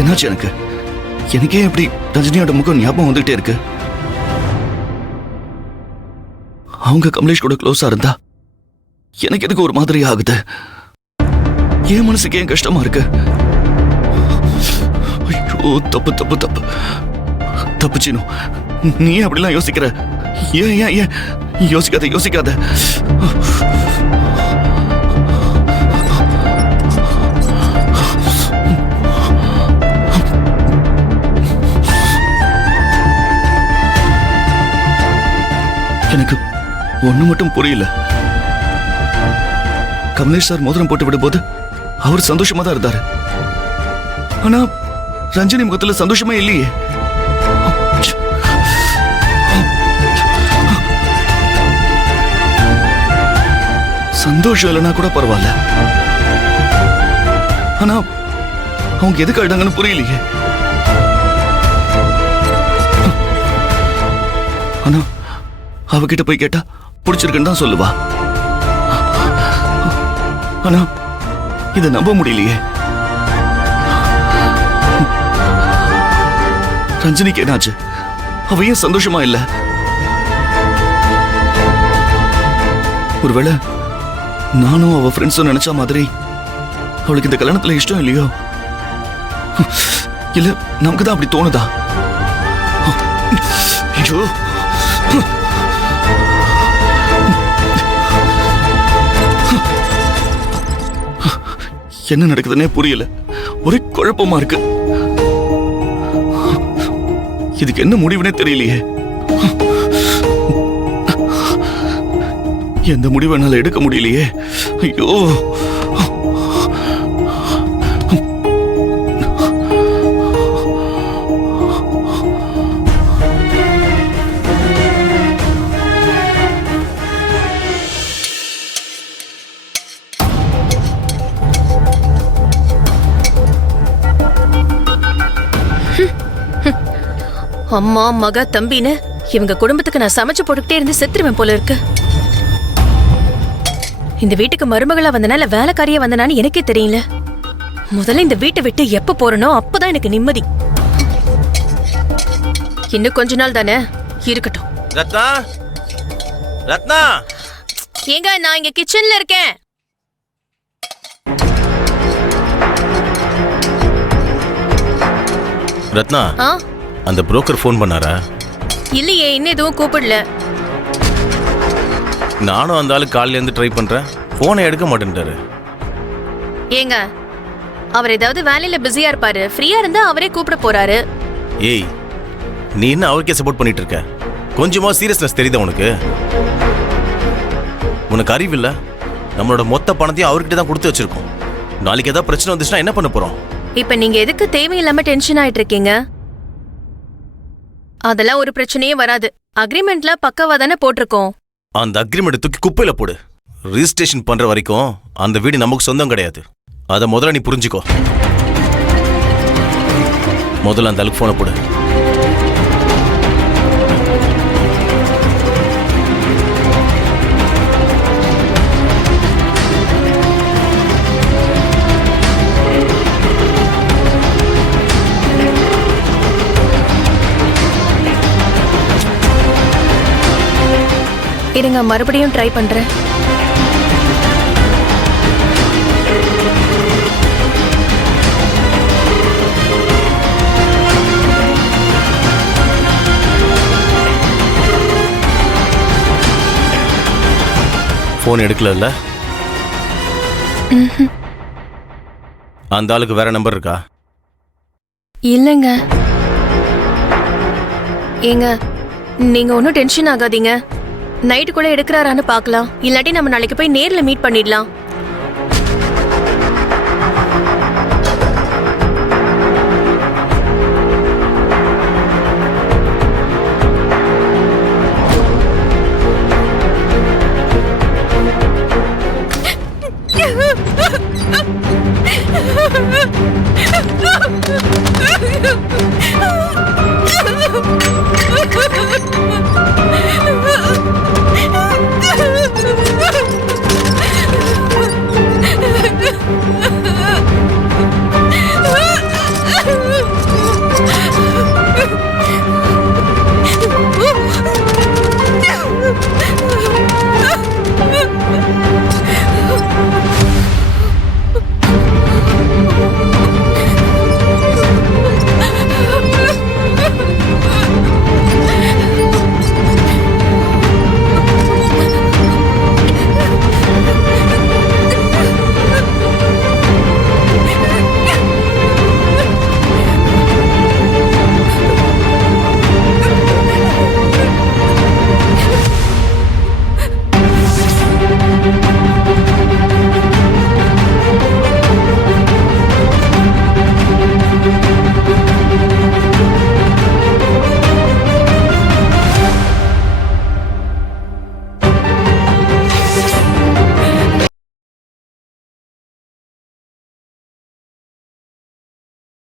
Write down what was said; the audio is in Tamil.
என்னாச்சு எனக்கு? எனக்கே எப்படி ரஜினியோட முகம் ஞாபகம் வந்துகிட்டே இருக்கு. அவங்க கமலேஷ் கூட க்ளோஸா இருந்தா எனக்கு எதுக்கு ஒரு மாதிரி ஆகுது? என் மனசுக்கு ஏன் கஷ்டமா இருக்கு? ஐயோ, தப்பு தப்பு தப்பு தப்பு சீனு. நீ அப்படிலாம் யோசிக்கிற? ஏன் ஏன் ஏன் யோசிக்காத யோசிக்காத. எனக்கு ஒண்ணு மட்டும் புரியல. கமலேஷ் சார் மோதிரம் போட்டு விடும்போது அவர் சந்தோஷமா தான் இருந்தாரு. ஆனா ரஞ்சினி முகத்துல சந்தோஷமே இல்லையே. சந்தோஷம் இல்லைன்னா கூட பரவாயில்ல, ஆனா அவங்க எதுக்கு அழுதாங்கன்னு புரியலையே. ஆனா அவகிட்ட போய் கேட்டா பிடிச்சிருக்குன்னு தான் சொல்லுவா. ஆனா இதை நம்ப முடியலையே. ரஞ்சினிக்கு என்னாச்சு? அவ ஏன் சந்தோஷமா இல்ல? ஒருவேளை நானும் அவ ஃப்ரெண்ட்ஸும் நினைச்ச மாதிரி அவளுக்கு இந்த கல்யாணத்துல இஷ்டம் இல்லையோ? இல்ல நமக்கு தான் அப்படி தோணுதா? ஐயோ, என்ன நடக்குதுன்னே புரியல. ஒரே குழப்பமா இருக்கு. இதுக்கு என்ன முடிவுனே தெரியலையே. எந்த முடிவை என்னால எடுக்க முடியலையே. ஐயோ, அம்மா மக தம்பின்னு இவங்க குடும்பத்துக்கு நான் சமைச்சு போட்டுக்கிட்டே இருந்து செத்துருவேன் போல இருக்கு. இந்த வீட்டுக்கு மருமகளா வந்தனால வேலைக்காரியா வந்தனான்னு எனக்கே தெரியல. முதல்ல இந்த வீட்டை விட்டு எப்ப போறனோ அப்பதான் எனக்கு நிம்மதி. இன்னும் கொஞ்ச நாள் தானே இருக்கட்டும். ரத்னா, ரத்னா, ஏங்க நான் இங்க கிச்சன்ல இருக்கேன். ரத்னா, அந்த புரோக்கர் ஃபோன் பண்ணாரா? இல்லையே, இன்னும் எதுவும் கூப்பிடல. நானும் அந்த ஆளு காலையில இருந்து ட்ரை பண்றேன், போனை எடுக்க மாட்டேன்ட்டாரு. ஏங்க அவர் ஏதாவது வேலையில பிஸியா இருப்பாரு. ஃப்ரீயா இருந்தா அவரே கூப்பிட போறாரு. ஏய், நீ என்ன அவருக்கே சப்போர்ட் பண்ணிட்டு இருக்க? கொஞ்சமா சீரியஸ்னஸ் தெரியுதா உனக்கு? உனக்கு அறிவில்ல? நம்மளோட மொத்த பணத்தையும் அவர்கிட்ட தான் கொடுத்து வச்சிருக்கோம். நாளைக்கு ஏதாவது பிரச்சனை வந்துச்சுன்னா என்ன பண்ண போறோம்? இப்ப நீங்க எதுக்கு தேவையில்லாம டென்ஷன் ஆயிட்டு இருக்கீங்க? அதெல்லாம் ஒரு பிரச்சனையே வராது. அக்ரிமெண்ட்ல பக்காவா தானே போட்டிருக்கோம். அந்த அக்ரிமெண்ட் தூக்கி குப்பையில போடு. ரிஜிஸ்ட்ரேஷன் பண்ற வரைக்கும் அந்த வீடு நமக்கு சொந்தம் கிடையாது. அதை முதல்ல நீ புரிஞ்சுக்கோ. முதல்ல அந்த ஆளுக்கு போனை போடு. இருங்க, மறுபடியும் ட்ரை பண்றேன். போன் எடுக்கல. அந்த ஆளுக்கு வேற நம்பர் இருக்கா? இல்லங்க. ஏங்க நீங்க ஒன்னும் டென்ஷன் ஆகாதீங்க. நைட்டு கூட எடுக்கிறாரான்னு பார்க்கலாம். இல்லாட்டி நம்ம நாளைக்கு போய் நேர்ல மீட் பண்ணிடலாம்.